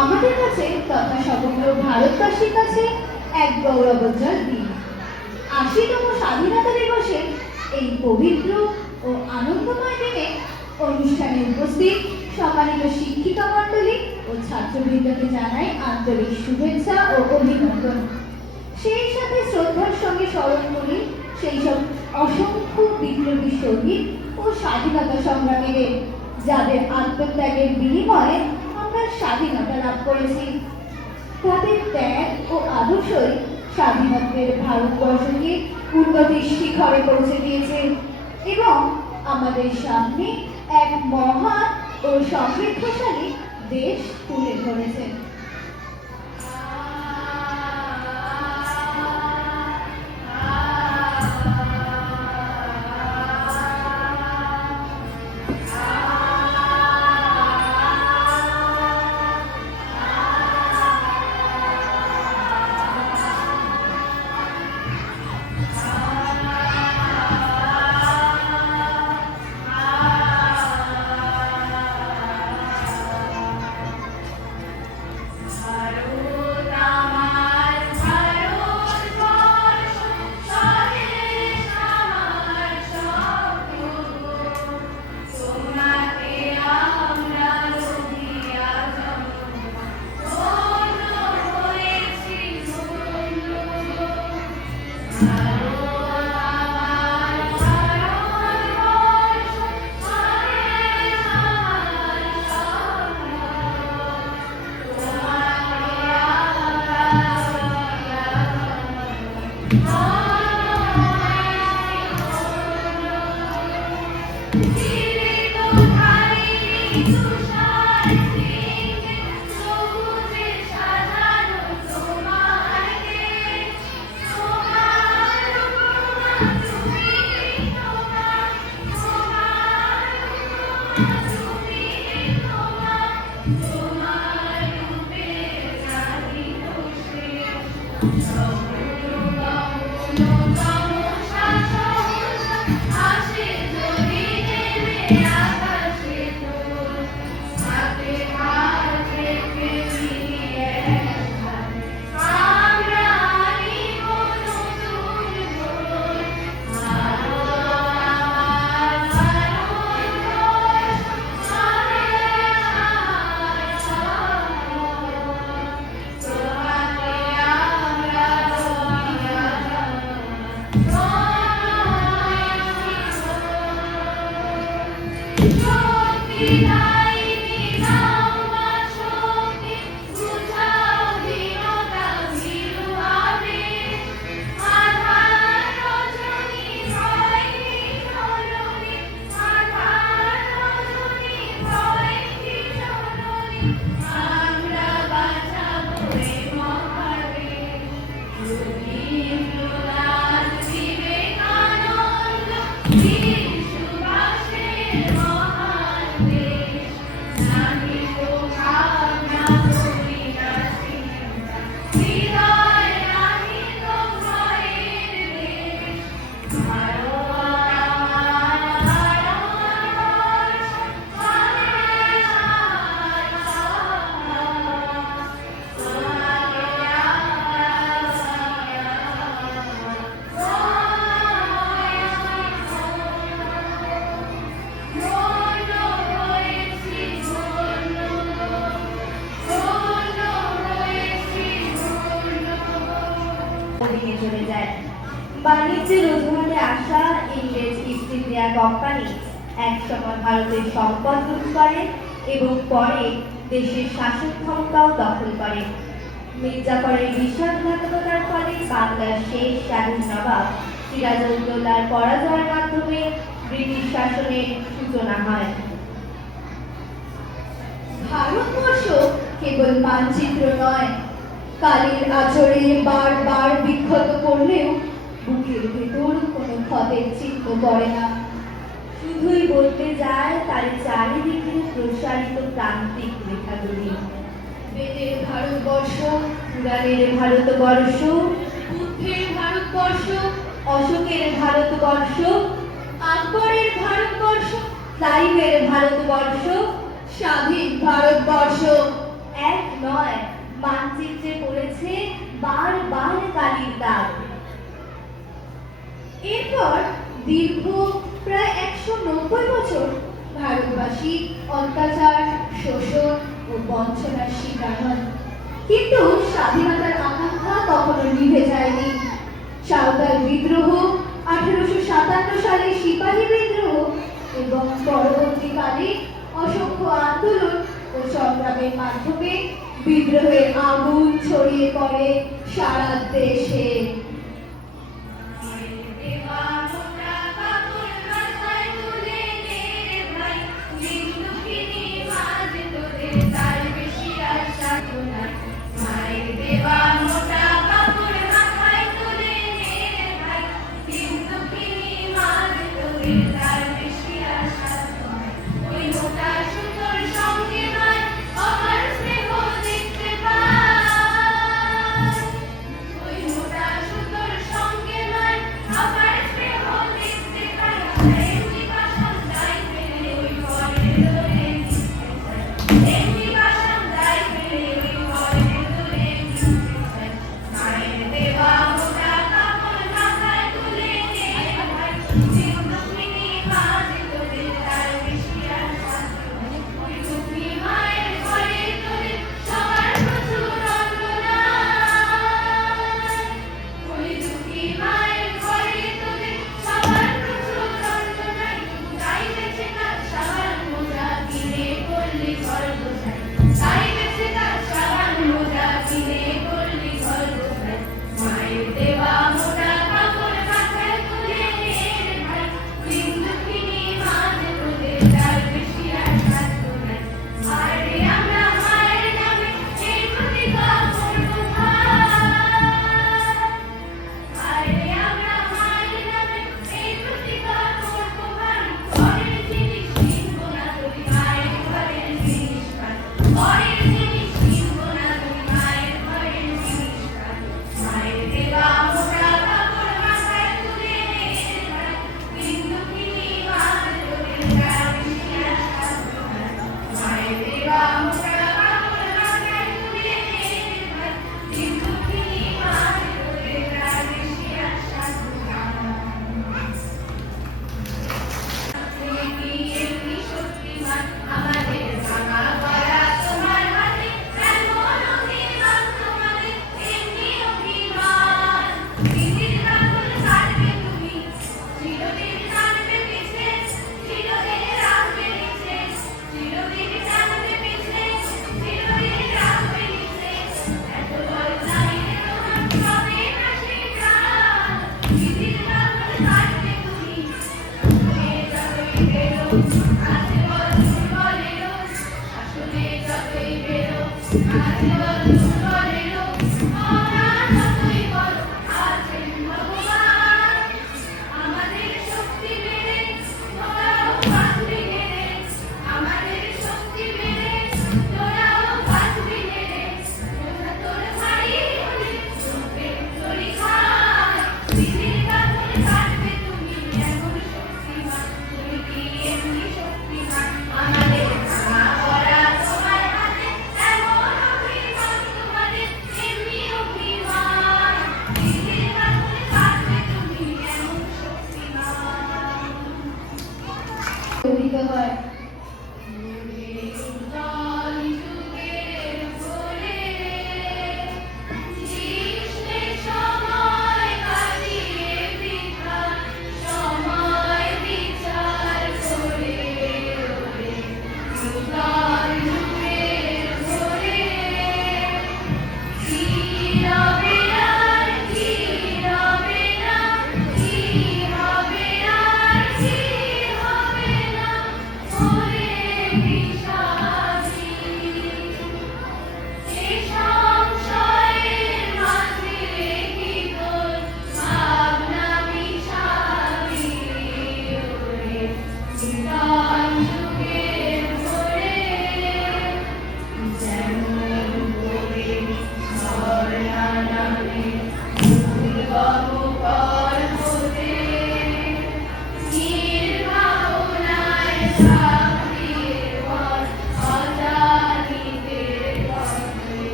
আমাদের কাছে তথা সমগ্র ভারতবাসীর কাছে এক গৌরবোজ্জ্বল দিন। ৮০তম স্বাধীনতা দিবসে এই পবিত্র ও আনন্দময় দিনে অনুষ্ঠানে উপস্থিত সম্মানিত শিক্ষিকা মণ্ডলী ও ছাত্রবৃন্দকে জানাই আন্তরিক শুভেচ্ছা ও অভিনন্দন। সেই সাথে শ্রদ্ধার সঙ্গে স্মরণ করি সেই সব অসংখ্য বিপ্লবী শহীদ ও স্বাধীনতা সংগ্রামীদের, যাদের আত্মত্যাগের বিনিময়ে আমরা স্বাধীনতা লাভ করেছি। তাদের ত্যাগ ও আদর্শই স্বাধীনতার ভারতবর্ষকে উন্নতির শিখরে পৌঁছে দিয়েছে এবং আমাদের সামনে এক মহান ও সমৃদ্ধশালী দেশ তুলে ধরেছে। চলে যায়। বাণিজ্যের অজুহাতে আসা ইংরেজ ইস্ট ইন্ডিয়া কোম্পানি একসময় ভারতের সম্পদ লুট করে এবং পরে দেশের শাসন ক্ষমতাও দখল করে। মির্জাফরের বিশ্বাসঘাতকতার ফলে বাংলার শেষ স্বাধীন নবাব সিরাজউদ্দৌলার পরাজয়ের মাধ্যমে ব্রিটিশ শাসনের সূচনা হয়। ভারতবর্ষ কেবল মানচিত্র নয়, কালের আচরে বারবার বিক্ষত করলেও বুকের ভেতর কোনো ক্ষতের চিহ্ন পড়ে না। শুধুই বলতে যায় তার চারিদিকে প্রসারিত প্রান্তিক রেখাগুলি। বেদের ভারতবর্ষ, পুরাণের ভারতবর্ষ, বুদ্ধের ভারতবর্ষ, অশোকের ভারতবর্ষ, আকবরের ভারতবর্ষ, ক্লাইভের ভারতবর্ষ, স্বাধীন ভারতবর্ষ এক নয়। মানচিত্রে পড়েছে বারবার কালির দাগ। এরপর দীর্ঘ প্রায় 190 বছর ভারতবাসী অত্যাচার, শোষণ ও বঞ্চনার শিকার হন। কিন্তু স্বাধীনতার আকাঙ্ক্ষা কখনো নিভে যায়নি। সাঁওতাল বিদ্রোহ, 1857 সালে সিপাহী বিদ্রোহ এবং পরবর্তীকালে অসংখ্য আন্দোলন ও সংগ্রামের মাধ্যমে বিদ্রোহের আগুন ছড়িয়ে পড়ে সারা দেশে। আমাদের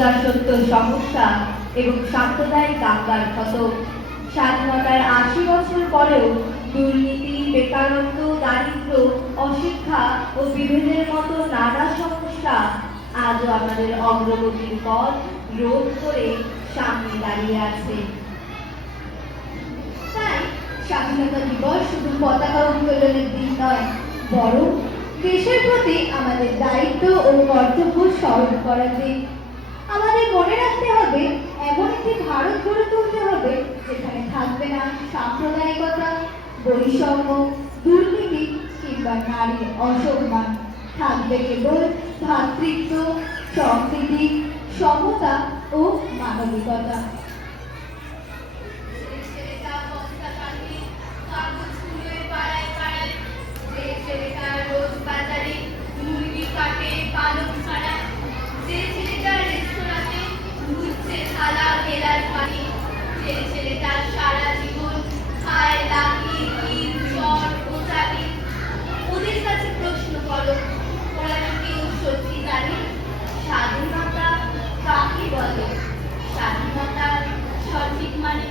উদাসত্ব সমস্যা এবং সাম্প্রদায়িক দাঙ্গার ক্ষত, স্বাধীনতার ৮০ বছর পরেও দুর্নীতি, বেকারত্ব, দারিদ্র্য, অশিক্ষা ও বিভেদের মতো নানা সমস্যা আজও আমাদের অগ্রগতির পথ রোধ করে সামনে দাঁড়িয়ে আছে। তাই স্বাধীনতা দিবস শুধু পতাকা উত্তোলনের দিন নয়, বরং দেশের প্রতি আমাদের দায়িত্ব ও কর্তব্য স্মরণ করার দিন। আমাদের মনে রাখতে হবে, এমন একটি ভারত গড়ে তুলতে হবে যেখানে থাকবে না সাম্প্রদায়িকতা, বৈষম্য, দুর্নীতি কিংবা নারীর অসম্মান। থাকবে কেবল ভ্রাতৃত্ব, সম্প্রীতি, সমতা ও মানবিকতা। ওদের কাছে প্রশ্ন করো, ওরা কি কেউ সত্যি জানে স্বাধীনতা কাকে বলে? স্বাধীনতার সঠিক মানে?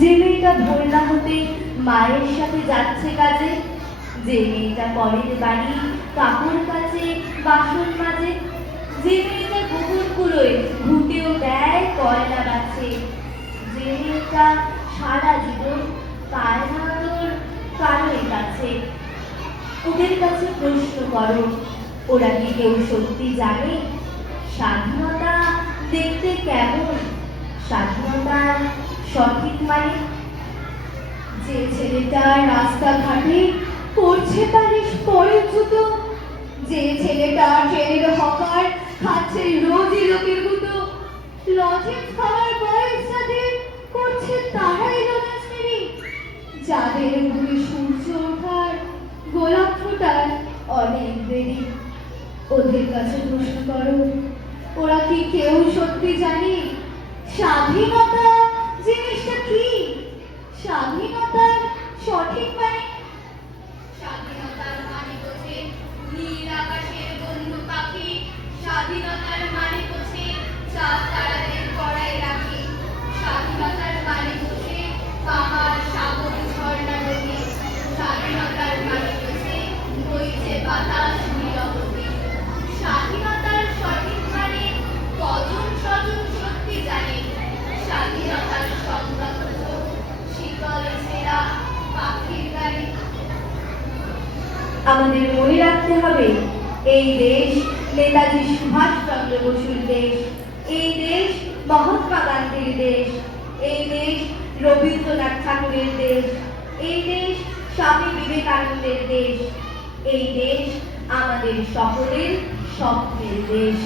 যে মেয়েটা ভোর না হতে মায়ের সাথে যাচ্ছে কাজে, যে মেয়েটা পরের বাড়ি কাপড় কাচে, বাসন মাজে, যে মেয়েটা গোবর কুড়োয় ঘুটেও দেয় কয়লা বাছে, যে মেয়েটা সারা জীবন পায় না তোর কারোর কাছে। ওদের কাছে প্রশ্ন করো, ওরা কি কেউ সত্যি জানে স্বাধীনতা দেখতে কেমন? স্বাধীনতার সঠিক মানে? যে ছেলেটা রাস্তাঘাটে পড়ছে পালিশ পরের জুতো, যে ছেলেটা ট্রেনের হকার খাচ্ছে রোজই লোকের গুতো, লজেন্স খাওয়ার বয়স যাদের করছে তারাই লোনাশ্রী, যাদের বুকে সূর্য ওঠার গোলাপ ফোটার অনেক দেরি। ওদের কাছে প্রশ্ন করো, ওরা কি কেউ সত্যি জানে স্বাধীনতা জিনিসটা কি? স্বাধীনতার সঠিক মানে? স্বাধীনতার মানে বোঝে নীল আকাশের বন্ধু পাখি, স্বাধীনতার মানে বোঝে চাঁদ তারাদের পড়ায় রাখি, স্বাধীনতার মানে বোঝে পাহাড় সাগর ঝর্ণা নদী, স্বাধীনতার মানে বোঝে বইছে বাতাস নীরবতী। স্বাধীনতার সঠিক মানে কজন স্বজন সত্যি জানে স্বাধীনতার সংজ্ঞা হলো শীতল ছেঁড়া পাখির গাড়ি। আমাদের মনে রাখতে হবে, এই দেশ নেতাজি সুভাষচন্দ্র বসুর দেশ, এই দেশ মহাত্মা গান্ধীর দেশ, এই দেশ রবীন্দ্রনাথ ঠাকুরের দেশ, এই দেশ স্বামী বিবেকানন্দের দেশ, এই দেশ আমাদের সকলের স্বপ্নের দেশ।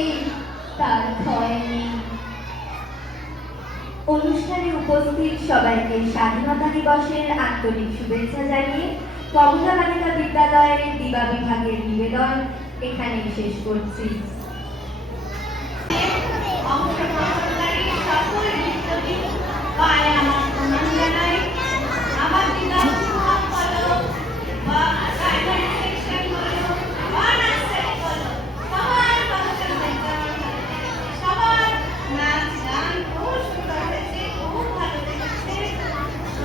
নেই, তার ক্ষয় নেই। অনুষ্ঠানে উপস্থিত সবাইকে স্বাধীনতা দিবসের আন্তরিক শুভেচ্ছা জানিয়ে কমলা বালিকা বিদ্যালয়ের দিবা বিভাগের নিবেদন এখানেই শেষ করছি। অংশগ্রহণকারী সকল নৃত্যবিদ পায়ে আমার প্রণাম জানাই। আমার দিদা বলো বা প্রাইমারি সেকশন বলো বা নার্সারি বলো, সবার ফাংশন দেখতে আমার ভালো লেগেছে। সবার নাচ গান খুব সুন্দর হয়েছে, খুব ভালো লেগেছে।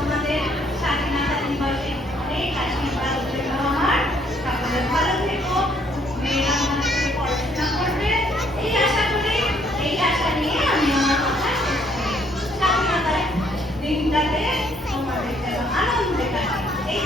আমাদের স্বাধীনতা দিবসে অনেক আশীর্বাদ রইল আমার। সকলে ভালো থেকো, মেয়েরা আমার সাথে পড়াশোনা করবে এই আশা করি। এই আশা নিয়ে আমি আমার কথা শেষ করি। স্বাধীনতার দিনটাতে তোমাদের যেন আনন্দে কাটে এই